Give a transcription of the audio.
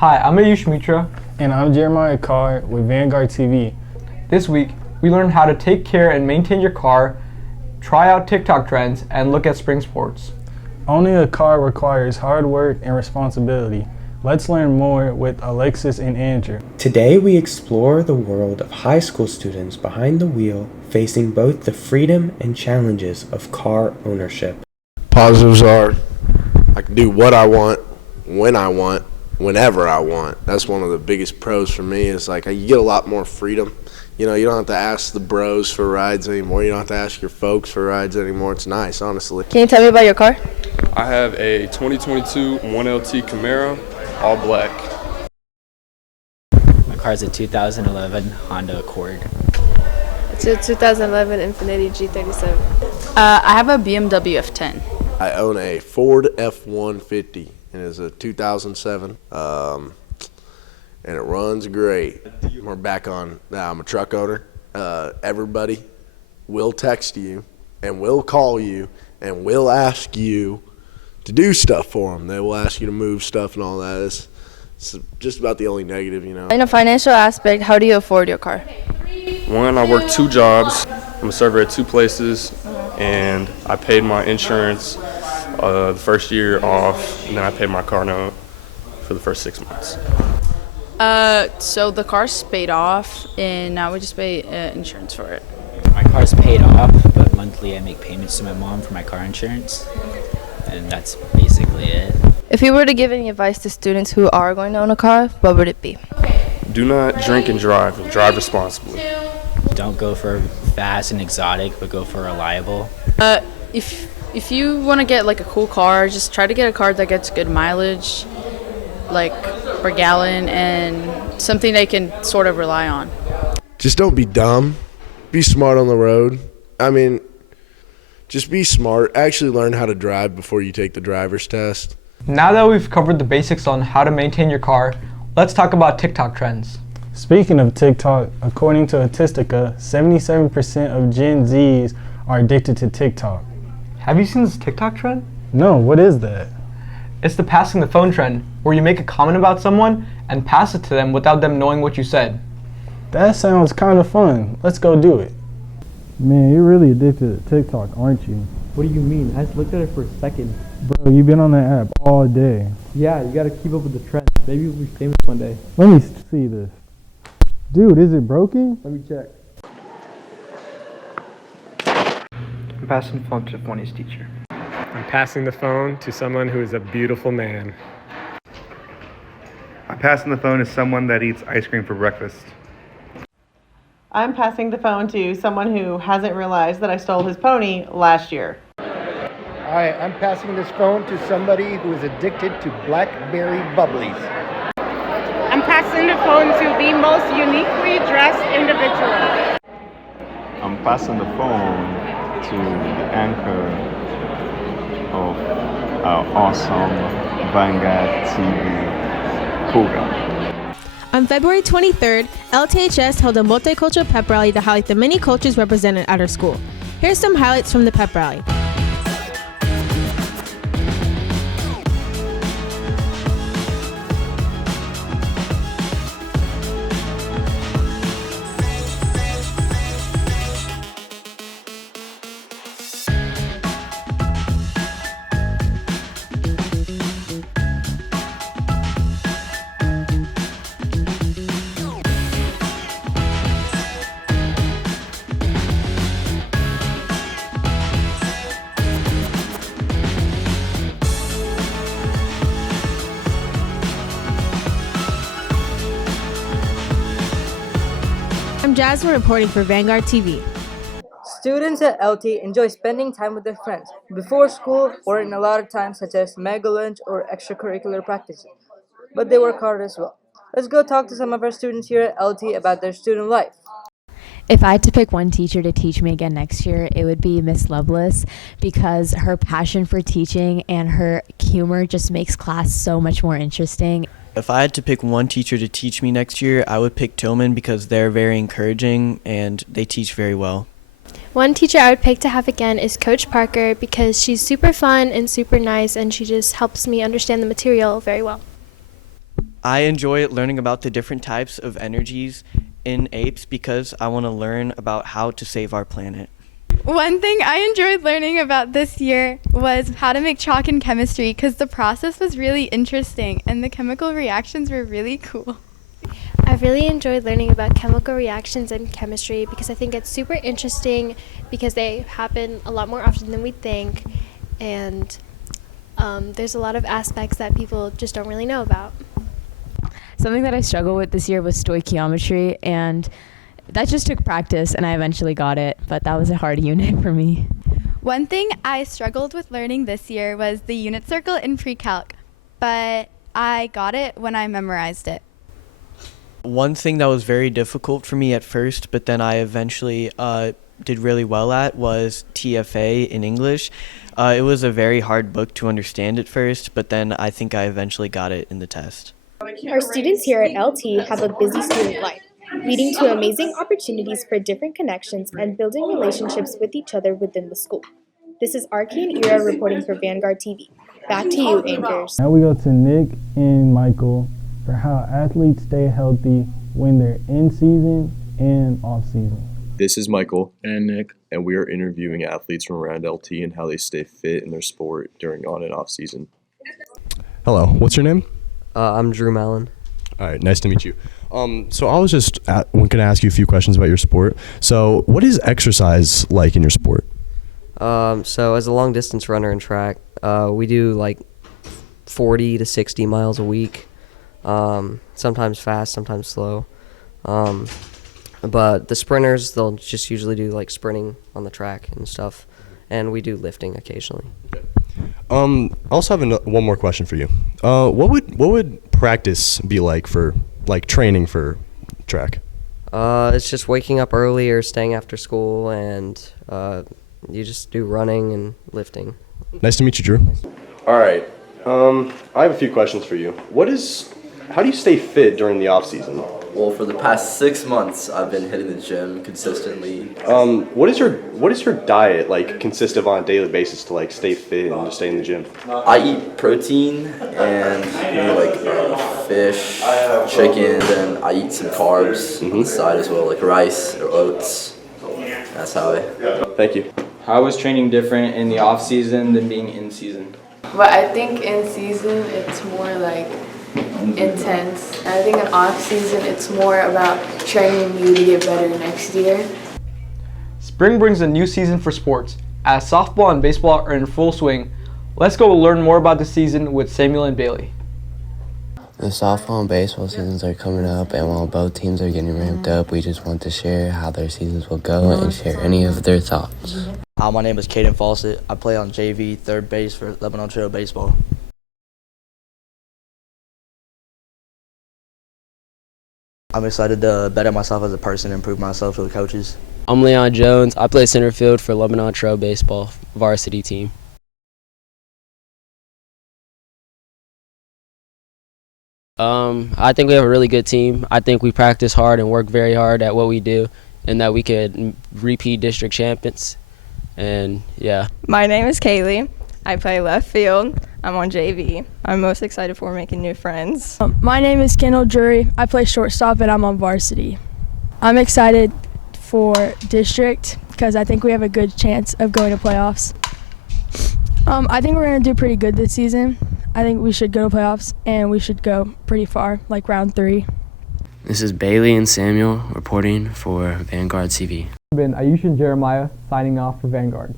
Hi, I'm Ayush Mitra. And I'm Jeremiah Carr with Vanguard TV. This week, we learned how to take care and maintain your car, try out TikTok trends, and look at spring sports. Owning a car requires hard work and responsibility. Let's learn more with Alexis and Andrew. Today we explore the world of high school students behind the wheel, facing both the freedom and challenges of car ownership. Positives are I can do what I want, when I want, whenever I want. That's one of the biggest pros for me is like you get a lot more freedom. You know, you don't have to ask the bros for rides anymore. You don't have to ask your folks for rides anymore. It's nice, honestly. Can you tell me about your car? I have a 2022 1LT Camaro, all black. My car's a 2011 Honda Accord. It's a 2011 Infiniti G37. I have a BMW F10. I own a Ford F-150, and it's a 2007, and it runs great. We're back on, I'm a truck owner. Everybody will text you and will call you and will ask you to do stuff for them. They will ask you to move stuff and all that. It's just about the only negative, you know. In a financial aspect, how do you afford your car? One, I work 2 jobs. I'm a server at 2 places, and I paid my insurance the first year off, and then I paid my car note for the first 6 months. So the car's paid off, and now we just pay insurance for it. My car's paid off, but monthly I make payments to my mom for my car insurance, and that's basically it. If you were to give any advice to students who are going to own a car, what would it be? Do not drink and drive responsibly. Don't go for fast and exotic, but go for reliable. If you want to get like a cool car, just try to get a car that gets good mileage, like per gallon, and something they can sort of rely on. Just don't be dumb. Be smart on the road. I mean, just be smart. Actually learn how to drive before you take the driver's test. Now that we've covered the basics on how to maintain your car, let's talk about TikTok trends. Speaking of TikTok, according to Statistica, 77% of Gen Zs are addicted to TikTok. Have you seen this TikTok trend? No, what is that? It's the passing the phone trend, where you make a comment about someone and pass it to them without them knowing what you said. That sounds kind of fun. Let's go do it. Man, you're really addicted to TikTok, aren't you? What do you mean? I just looked at it for a second. Bro, you've been on that app all day. Yeah, you gotta keep up with the trends. Maybe you'll be famous one day. Let me see this. Dude, is it broken? Let me check. I'm passing the phone to Fonny's teacher. I'm passing the phone to someone who is a beautiful man. I'm passing the phone to someone that eats ice cream for breakfast. I'm passing the phone to someone who hasn't realized that I stole his pony last year. Hi, I'm passing this phone to somebody who is addicted to blackberry bubblies. I'm passing the phone to the most uniquely dressed individual. I'm passing the phone to the anchor of our awesome Vanguard TV program. On February 23rd, LTHS held a multicultural pep rally to highlight the many cultures represented at our school. Here's some highlights from the pep rally. I'm Jasmine reporting for Vanguard TV. Students at LT enjoy spending time with their friends before school or in a lot of times such as mega lunch or extracurricular practices. But they work hard as well. Let's go talk to some of our students here at LT about their student life. If I had to pick one teacher to teach me again next year, it would be Miss Lovelace, because her passion for teaching and her humor just makes class so much more interesting. If I had to pick one teacher to teach me next year, I would pick Tillman because they're very encouraging and they teach very well. One teacher I would pick to have again is Coach Parker, because she's super fun and super nice, and she just helps me understand the material very well. I enjoy learning about the different types of energies in apes because I want to learn about how to save our planet. One thing I enjoyed learning about this year was how to make chalk in chemistry because the process was really interesting and the chemical reactions were really cool. I've really enjoyed learning about chemical reactions in chemistry because I think it's super interesting because they happen a lot more often than we think, and there's a lot of aspects that people just don't really know about. Something that I struggled with this year was stoichiometry, and that just took practice and I eventually got it, but that was a hard unit for me. One thing I struggled with learning this year was the unit circle in pre-calc, but I got it when I memorized it. One thing that was very difficult for me at first, but then I eventually did really well at, was TFA in English. It was a very hard book to understand at first, but then I think I eventually got it in the test. Our students here at LT have a busy student life, leading to amazing opportunities for different connections and building relationships with each other within the school. This is Archie and Ira reporting for Vanguard TV. Back to you, anchors. Now we go to Nick and Michael for how athletes stay healthy when they're in season and off season. This is Michael and Nick, and we are interviewing athletes from around LT and how they stay fit in their sport during on and off season. Hello, what's your name? I'm Drew Mallon. All right, nice to meet you. So I was just going to ask you a few questions about your sport. So what is exercise like in your sport? So as a long distance runner in track, we do like 40 to 60 miles a week. Sometimes fast, sometimes slow. But the sprinters, they'll just usually do like sprinting on the track and stuff. And we do lifting occasionally. I also have one more question for you. What would practice be like for training for track? It's just waking up early or staying after school, and you just do running and lifting. Nice to meet you, Drew. All right. I have a few questions for you. How do you stay fit during the off season? Well, for the past 6 months, I've been hitting the gym consistently. What is your diet consist of on a daily basis to stay fit and to stay in the gym? I eat protein and fish, chicken, and I eat some carbs on the side as well, like rice or oats. That's how I. Thank you. How is training different in the off season than being in season? But I think in season it's more intense. And I think in off season it's more about training you to get better next year. Spring brings a new season for sports. As softball and baseball are in full swing, let's go learn more about the season with Samuel and Bailey. The softball and baseball seasons are coming up, and while both teams are getting ramped up, we just want to share how their seasons will go and share any of their thoughts. My name is Caden Fawcett. I play on JV third base for Lepagneau baseball. I'm excited to better myself as a person and improve myself to the coaches. I'm Leon Jones. I play center field for Lepagneau baseball varsity team. I think we have a really good team. I think we practice hard and work very hard at what we do, and that we could repeat district champions. And yeah. My name is Kaylee. I play left field. I'm on JV. I'm most excited for making new friends. My name is Kendall Drury. I play shortstop and I'm on varsity. I'm excited for district because I think we have a good chance of going to playoffs. I think we're going to do pretty good this season. I think we should go to playoffs and we should go pretty far, like round 3. This is Bailey and Samuel reporting for Vanguard TV. Been Ayush and Jeremiah signing off for Vanguard.